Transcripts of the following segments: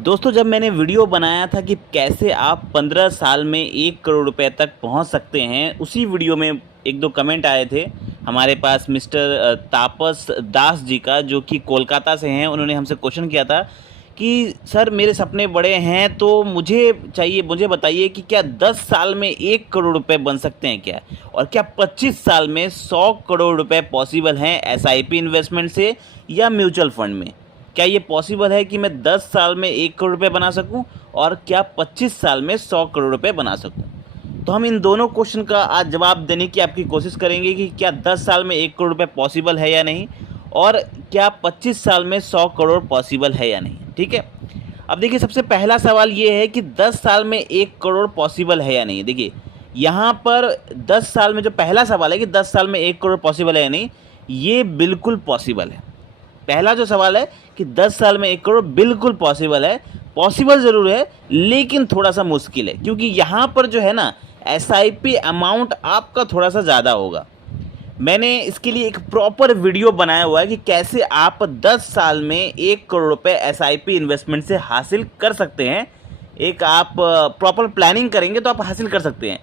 दोस्तों, जब मैंने वीडियो बनाया था कि कैसे आप 15 साल में 1 करोड़ रुपए तक पहुंच सकते हैं, उसी वीडियो में एक दो कमेंट आए थे हमारे पास मिस्टर तापस दास जी का, जो कि कोलकाता से हैं। उन्होंने हमसे क्वेश्चन किया था कि सर, मेरे सपने बड़े हैं तो मुझे बताइए कि क्या 10 साल में 1 करोड़ रुपए बन सकते हैं क्या, और क्या 25 साल में 100 करोड़ रुपए पॉसिबल हैं एसआईपी इन्वेस्टमेंट से या म्यूचुअल फंड में। क्या ये पॉसिबल है कि मैं 10 साल में 1 करोड़ रुपए बना सकूं, और क्या 25 साल में 100 करोड़ रुपए बना सकूं। तो हम इन दोनों क्वेश्चन का आज जवाब देने की आपकी कोशिश करेंगे कि क्या 10 साल में 1 करोड़ रुपए पॉसिबल है या नहीं, और क्या 25 साल में 100 करोड़ पॉसिबल है या नहीं। ठीक है, अब देखिए, सबसे पहला सवाल ये है कि 10 साल में 1 करोड़ पॉसिबल है या नहीं। देखिए, यहाँ पर 10 साल में जो पहला सवाल है कि 10 साल में 1 करोड़ पॉसिबल है या नहीं, ये बिल्कुल पॉसिबल है। पहला जो सवाल है कि 10 साल में 1 करोड़ बिल्कुल पॉसिबल है। पॉसिबल ज़रूर है, लेकिन थोड़ा सा मुश्किल है, क्योंकि यहाँ पर जो है ना, एसआईपी अमाउंट आपका थोड़ा सा ज़्यादा होगा। मैंने इसके लिए एक प्रॉपर वीडियो बनाया हुआ है कि कैसे आप 10 साल में 1 करोड़ रुपए एसआईपी इन्वेस्टमेंट से हासिल कर सकते हैं। एक आप प्रॉपर प्लानिंग करेंगे तो आप हासिल कर सकते हैं।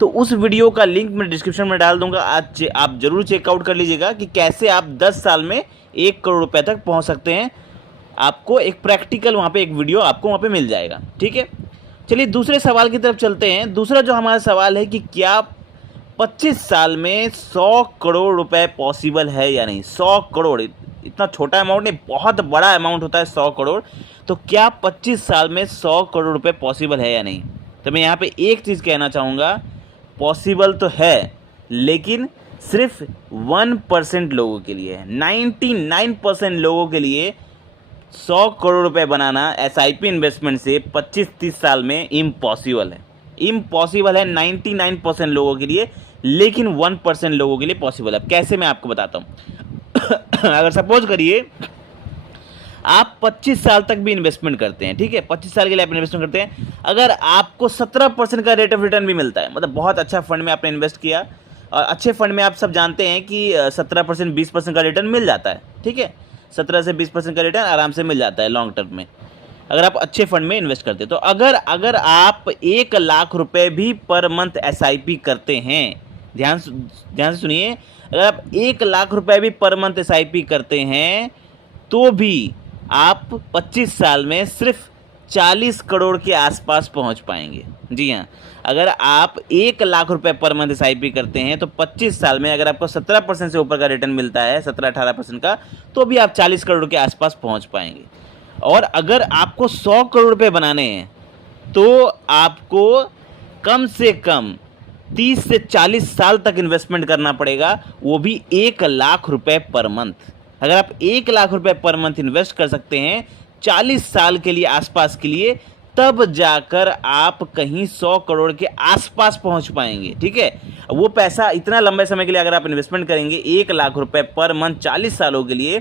तो उस वीडियो का लिंक मैं डिस्क्रिप्शन में डाल दूंगा, आज आप ज़रूर चेकआउट कर लीजिएगा कि कैसे आप 10 साल में 1 करोड़ रुपए तक पहुंच सकते हैं। आपको एक प्रैक्टिकल वहाँ पे एक वीडियो आपको वहाँ पे मिल जाएगा। ठीक है, चलिए दूसरे सवाल की तरफ चलते हैं। दूसरा जो हमारा सवाल है कि क्या 25 साल में 100 करोड़ रुपए पॉसिबल है या नहीं। 100 करोड़ इतना छोटा अमाउंट नहीं, बहुत बड़ा अमाउंट होता है 100 करोड़। तो क्या 25 साल में 100 करोड़ रुपए पॉसिबल है या नहीं। तो मैं यहाँ पे एक चीज़ कहना चाहूँगा, पॉसिबल तो है, लेकिन सिर्फ 1% लोगों के लिए है। 99% लोगों के लिए 100 करोड़ रुपए बनाना एसआईपी इन्वेस्टमेंट से 25-30 साल में इम्पॉसिबल है। इम्पॉसिबल है 99% लोगों के लिए, लेकिन 1% लोगों के लिए पॉसिबल है। कैसे, मैं आपको बताता हूँ। अगर सपोज करिए आप 25 साल तक भी इन्वेस्टमेंट करते हैं, ठीक है, 25 साल के लिए आप इन्वेस्टमेंट करते हैं, अगर आपको 17% का रेट ऑफ रिटर्न भी मिलता है, मतलब बहुत अच्छा फंड में आपने इन्वेस्ट किया, और अच्छे फंड में आप सब जानते हैं कि 17% 20% का रिटर्न मिल जाता है। ठीक है, 17 से 20% का रिटर्न आराम से मिल जाता है लॉन्ग टर्म में, अगर आप अच्छे फंड में इन्वेस्ट करते हैं। तो अगर आप 1 लाख रुपए भी पर मंथ एसआईपी करते हैं, ध्यान से सुनिए, अगर आप 1 लाख रुपए भी पर मंथ एसआईपी करते हैं, तो भी आप 25 साल में सिर्फ 40 करोड़ के आसपास पहुंच पाएंगे। जी हाँ, अगर आप 1 लाख रुपए पर मंथ एसआईपी करते हैं तो 25 साल में अगर आपको 17% से ऊपर का रिटर्न मिलता है, 17-18% का, तो भी आप 40 करोड़ के आसपास पहुंच पाएंगे। और अगर आपको 100 करोड़ रुपए बनाने हैं तो आपको कम से कम 30 से 40 साल तक इन्वेस्टमेंट करना पड़ेगा, वो भी 1 लाख रुपए पर मंथ। अगर आप 1 लाख रुपए पर मंथ इन्वेस्ट कर सकते हैं 40 साल के लिए, आसपास के लिए, तब जाकर आप कहीं 100 करोड़ के आसपास पहुंच पाएंगे। ठीक है, वो पैसा इतना लंबे समय के लिए अगर आप इन्वेस्टमेंट करेंगे 1 लाख रुपए पर मंथ 40 सालों के लिए,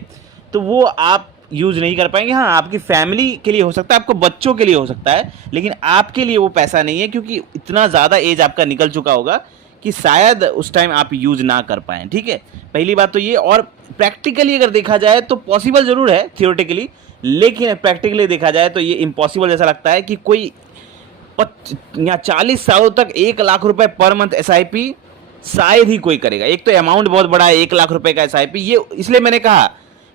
तो वो आप यूज़ नहीं कर पाएंगे। हाँ, आपकी फैमिली के लिए हो सकता है, आपको बच्चों के लिए हो सकता है, लेकिन आपके लिए वो पैसा नहीं है, क्योंकि इतना ज़्यादा एज आपका निकल चुका होगा कि शायद उस टाइम आप यूज़ ना कर पाएँ। ठीक है, पहली बात तो ये। और प्रैक्टिकली अगर देखा जाए तो पॉसिबल ज़रूर है थियोरेटिकली, लेकिन प्रैक्टिकली देखा जाए तो ये इम्पॉसिबल जैसा लगता है कि कोई 40 सालों तक 1 लाख रुपए पर मंथ एसआईपी शायद ही कोई करेगा। एक तो अमाउंट बहुत बड़ा है, 1 लाख रुपए का एसआईपी, ये इसलिए मैंने कहा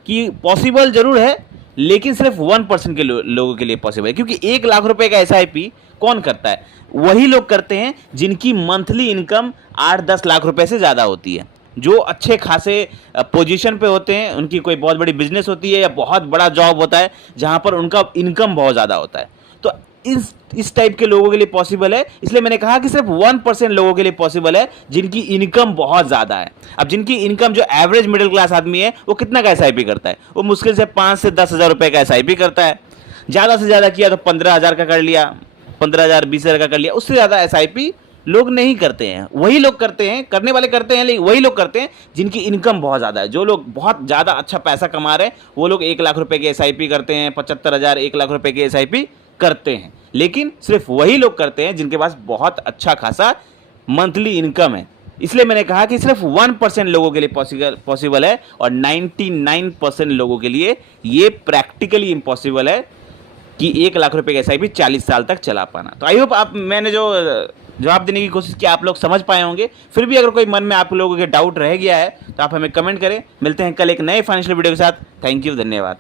कि पॉसिबल जरूर है, लेकिन सिर्फ 1% के लोगों के लिए पॉसिबल है। क्योंकि 1 लाख रुपए का एसआईपी कौन करता है, वही लोग करते हैं जिनकी मंथली इनकम 8-10 लाख रुपए से ज़्यादा होती है, जो अच्छे खासे पोजीशन पे होते हैं, उनकी कोई बहुत बड़ी बिजनेस होती है या बहुत बड़ा जॉब होता है जहां पर उनका इनकम बहुत ज़्यादा होता है। तो इस टाइप के लोगों के लिए पॉसिबल है, इसलिए मैंने कहा कि सिर्फ 1% लोगों के लिए पॉसिबल है जिनकी इनकम बहुत ज़्यादा है। अब जिनकी इनकम, जो एवरेज मिडिल क्लास आदमी है, वो कितना का एसआईपी करता है, वो मुश्किल से 5 से 10 हज़ार रुपये का एसआईपी करता है। ज़्यादा से ज़्यादा किया तो 15,000 का कर लिया, 15,000 20,000 का कर लिया, उससे ज़्यादा एसआईपी लोग नहीं करते हैं। वही लोग करते हैं, करने वाले करते हैं, लेकिन वही लोग करते हैं जिनकी इनकम बहुत ज़्यादा है। जो लोग बहुत ज़्यादा अच्छा पैसा कमा रहे हैं, वो लोग 1 लाख रुपए की एसआईपी करते हैं, 75,000 1 लाख रुपए की एसआईपी करते हैं। लेकिन सिर्फ वही लोग करते हैं जिनके पास बहुत अच्छा खासा मंथली इनकम है। इसलिए मैंने कहा कि सिर्फ 1% लोगों के लिए पॉसिबल है, और 99% लोगों के लिए ये प्रैक्टिकली इम्पॉसिबल है। कि 1 लाख रुपए की SIP 40 साल तक चला पाना। तो आई होप आप मैंने जो जवाब देने की कोशिश की आप लोग समझ पाए होंगे। फिर भी अगर कोई मन में आप लोगों के डाउट रह गया है तो आप हमें कमेंट करें। मिलते हैं कल एक नए फाइनेंशियल वीडियो के साथ। थैंक यू, धन्यवाद।